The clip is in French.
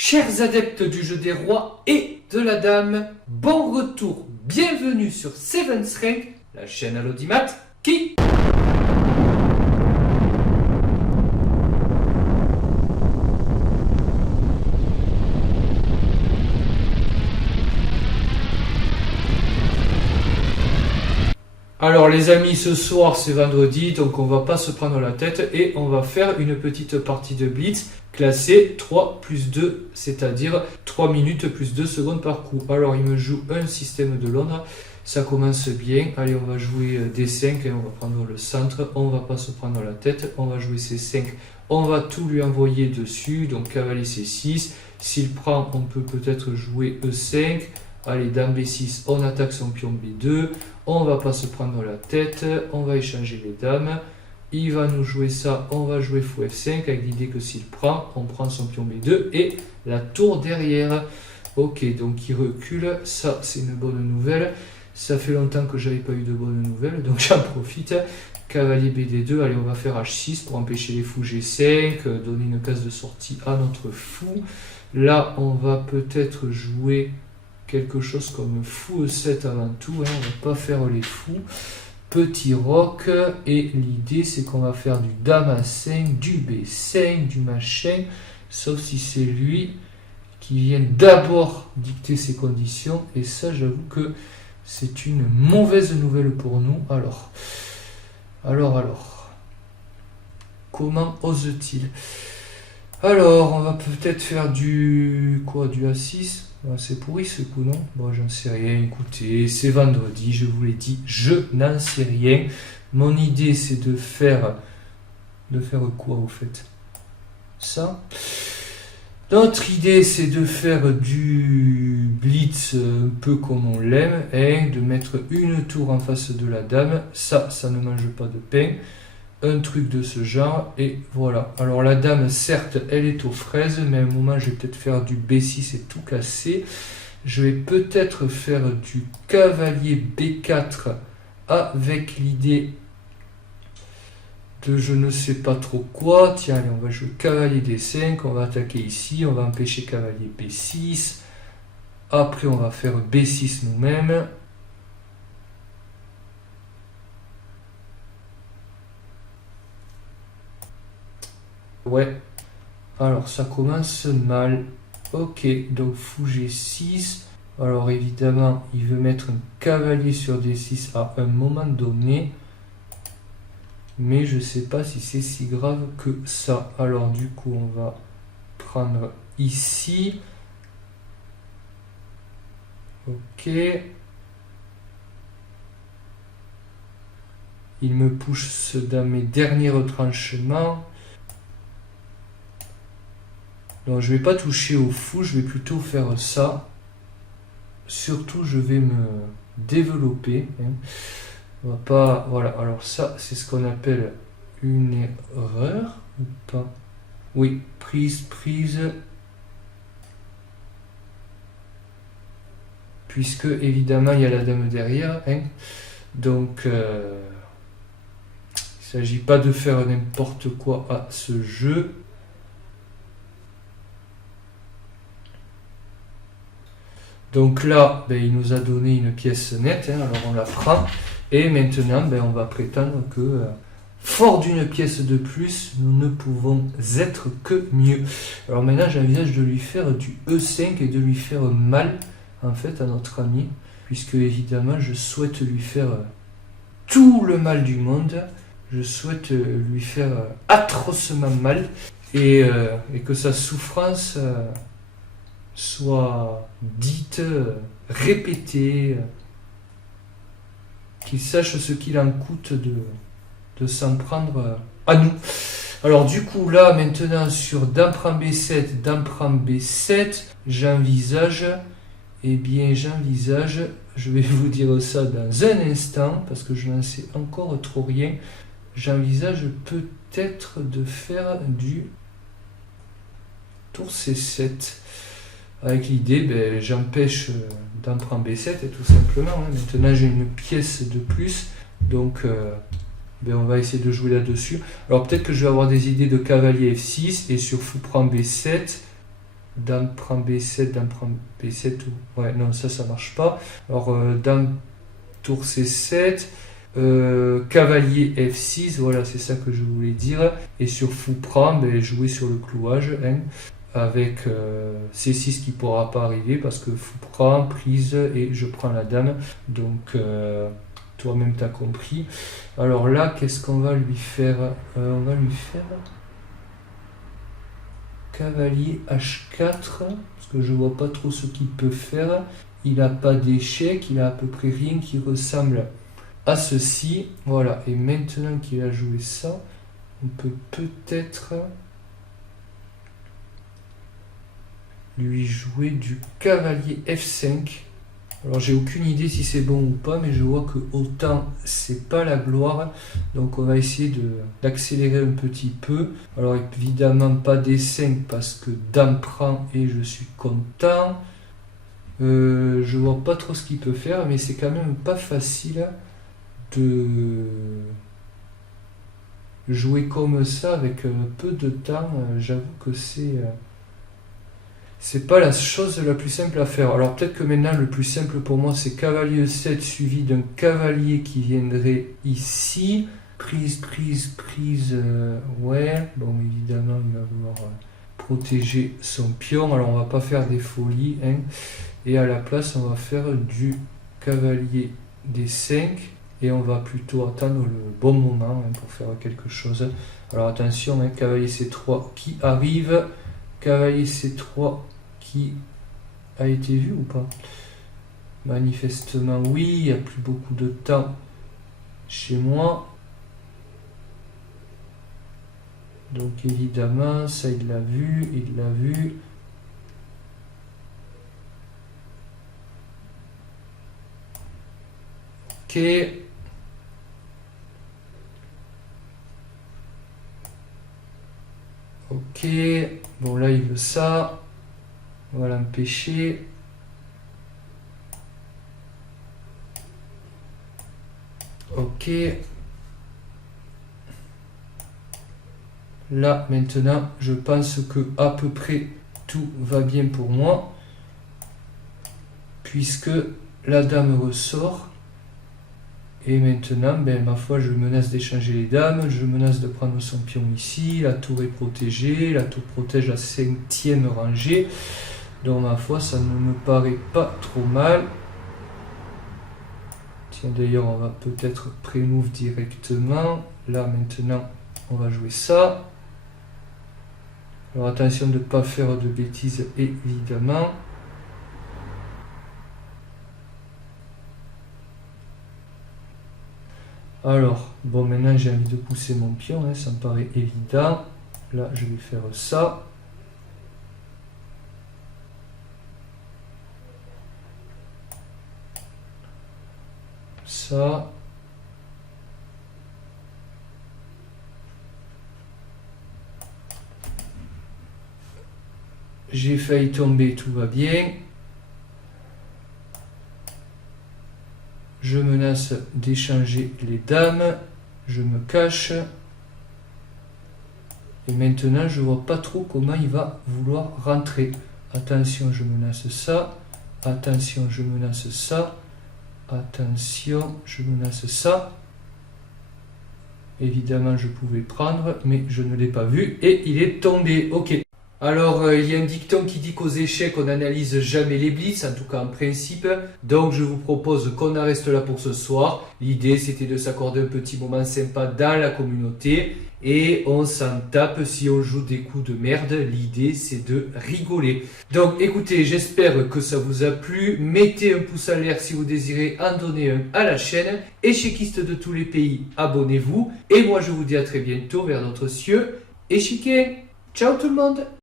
Chers adeptes du jeu des rois et de la dame, bon retour, bienvenue sur Seven's Rank, la chaîne à l'audimat qui... Alors les amis, ce soir c'est vendredi, donc on va pas se prendre la tête et on va faire une petite partie de Blitz classée 3 plus 2, c'est-à-dire 3 minutes plus 2 secondes par coup. Alors il me joue un système de Londres, ça commence bien. Allez, on va jouer D5 et on va prendre le centre, on va pas se prendre la tête, on va jouer C5, on va tout lui envoyer dessus, donc cavalier C6, s'il prend on peut peut-être jouer E5. Allez, dame B6, on attaque son pion B2, on va pas se prendre la tête, on va échanger les dames, il va nous jouer ça, on va jouer fou F5 avec l'idée que s'il prend, on prend son pion B2 et la tour derrière. Ok, donc il recule, ça c'est une bonne nouvelle, ça fait longtemps que j'avais pas eu de bonnes nouvelles, donc j'en profite. Cavalier BD2, allez on va faire H6 pour empêcher les fous G5, donner une case de sortie à notre fou. Là on va peut-être jouer quelque chose comme fou E7 avant tout, hein, on va pas faire les fous. Petit roc, et l'idée c'est qu'on va faire du dame A5, du B5, du machin, sauf si c'est lui qui vient d'abord dicter ses conditions, et ça j'avoue que c'est une mauvaise nouvelle pour nous. Alors, comment ose-t-il? Alors, on va peut-être faire du A6. C'est pourri ce coup, non? Bon, j'en sais rien. Écoutez, c'est vendredi, je vous l'ai dit, je n'en sais rien. Mon idée, c'est de faire quoi, au fait? Ça. Notre idée, c'est de faire du blitz un peu comme on l'aime, hein, de mettre une tour en face de la dame. Ça ne mange pas de pain. Un truc de ce genre, et voilà. Alors la dame, certes, elle est aux fraises, mais à un moment, je vais peut-être faire du B6 et tout casser. Je vais peut-être faire du cavalier B4 avec l'idée de je ne sais pas trop quoi. Tiens, allez, on va jouer cavalier D5, on va attaquer ici, on va empêcher cavalier B6. Après, on va faire B6 nous-mêmes. Ouais, alors ça commence mal. Ok, donc fou G6. Alors évidemment, il veut mettre un cavalier sur D6 à un moment donné. Mais je sais pas si c'est si grave que ça. Alors du coup, on va prendre ici. Ok. Il me pousse dans mes derniers retranchements. Donc je vais pas toucher au fou, je vais plutôt faire ça. Surtout je vais me développer. Hein. On va pas. Voilà, alors ça c'est ce qu'on appelle une erreur ou pas? Oui, prise. Puisque évidemment il y a la dame derrière. Hein. Donc il ne s'agit pas de faire n'importe quoi à ce jeu. Donc là, il nous a donné une pièce nette, hein, alors on la prend. Et maintenant, on va prétendre que, fort d'une pièce de plus, nous ne pouvons être que mieux. Alors maintenant, j'envisage de lui faire du E5 et de lui faire mal, en fait, à notre ami. Puisque, évidemment, je souhaite lui faire tout le mal du monde. Je souhaite lui faire atrocement mal. Et que sa souffrance... soit dite, répétée, qu'il sache ce qu'il en coûte de s'en prendre à nous. Alors du coup là maintenant sur dame prend B7, dame prend B7, j'envisage, je vais vous dire ça dans un instant parce que je n'en sais encore trop rien, j'envisage peut-être de faire du tour C7. Avec l'idée, j'empêche d'emprunter B7 et tout simplement. Hein. Maintenant, j'ai une pièce de plus, donc on va essayer de jouer là-dessus. Alors peut-être que je vais avoir des idées de cavalier F6 et sur fou prend B7. Dame prend B7, dame prend B7. Ouais, non, ça marche pas. Alors, dame tour C7. Cavalier F6, voilà, c'est ça que je voulais dire. Et sur fou prend, ben, jouer sur le clouage, hein, avec C6 qui pourra pas arriver parce que fou prend, prise et je prends la dame. Donc toi-même t'as compris. Alors là, qu'est-ce qu'on va lui faire? On va lui faire cavalier H4 parce que je vois pas trop ce qu'il peut faire. Il a pas d'échec, il a à peu près rien qui ressemble à ceci. Voilà, et maintenant qu'il a joué ça, on peut peut-être lui jouer du cavalier F5. Alors j'ai aucune idée si c'est bon ou pas, mais je vois que autant c'est pas la gloire, donc on va essayer d'accélérer un petit peu. Alors évidemment pas D5 parce que dame prend et je suis content. Je vois pas trop ce qu'il peut faire, mais c'est quand même pas facile de jouer comme ça avec peu de temps. J'avoue que c'est pas la chose la plus simple à faire. Alors peut-être que maintenant le plus simple pour moi c'est cavalier 7 suivi d'un cavalier qui viendrait ici. Prise, ouais, bon évidemment il va vouloir protéger son pion. Alors on va pas faire des folies, hein. Et à la place on va faire du cavalier D5. Et on va plutôt attendre le bon moment, hein, pour faire quelque chose. Alors attention, hein, cavalier C3 qui arrive. Cavalier C3 qui a été vu ou pas? Manifestement oui, il n'y a plus beaucoup de temps chez moi. Donc évidemment, ça il l'a vu, il l'a vu. Ok. Ok, bon là il veut ça, on va l'empêcher. Ok. Là maintenant je pense que à peu près tout va bien pour moi. Puisque la dame ressort. Et maintenant, ben, ma foi, je menace d'échanger les dames, je menace de prendre son pion ici, la tour est protégée, la tour protège la 5e rangée. Donc ma foi, ça ne me paraît pas trop mal. Tiens, d'ailleurs, on va peut-être pré-move directement. Là, maintenant, on va jouer ça. Alors attention de ne pas faire de bêtises, évidemment. Alors, bon, maintenant j'ai envie de pousser mon pion, hein, ça me paraît évident. Là, je vais faire ça. Ça. J'ai failli tomber, tout va bien. Je menace d'échanger les dames. Je me cache. Et maintenant, je vois pas trop comment il va vouloir rentrer. Attention, je menace ça. Attention, je menace ça. Attention, je menace ça. Évidemment, je pouvais prendre, mais je ne l'ai pas vu. Et il est tombé. Ok. Alors, il y a un dicton qui dit qu'aux échecs, on n'analyse jamais les blitz, en tout cas en principe. Donc, je vous propose qu'on en reste là pour ce soir. L'idée, c'était de s'accorder un petit moment sympa dans la communauté. Et on s'en tape si on joue des coups de merde. L'idée, c'est de rigoler. Donc, écoutez, j'espère que ça vous a plu. Mettez un pouce en l'air si vous désirez en donner un à la chaîne. Échéquistes de tous les pays, abonnez-vous. Et moi, je vous dis à très bientôt vers notre cieux échiquier. Ciao tout le monde!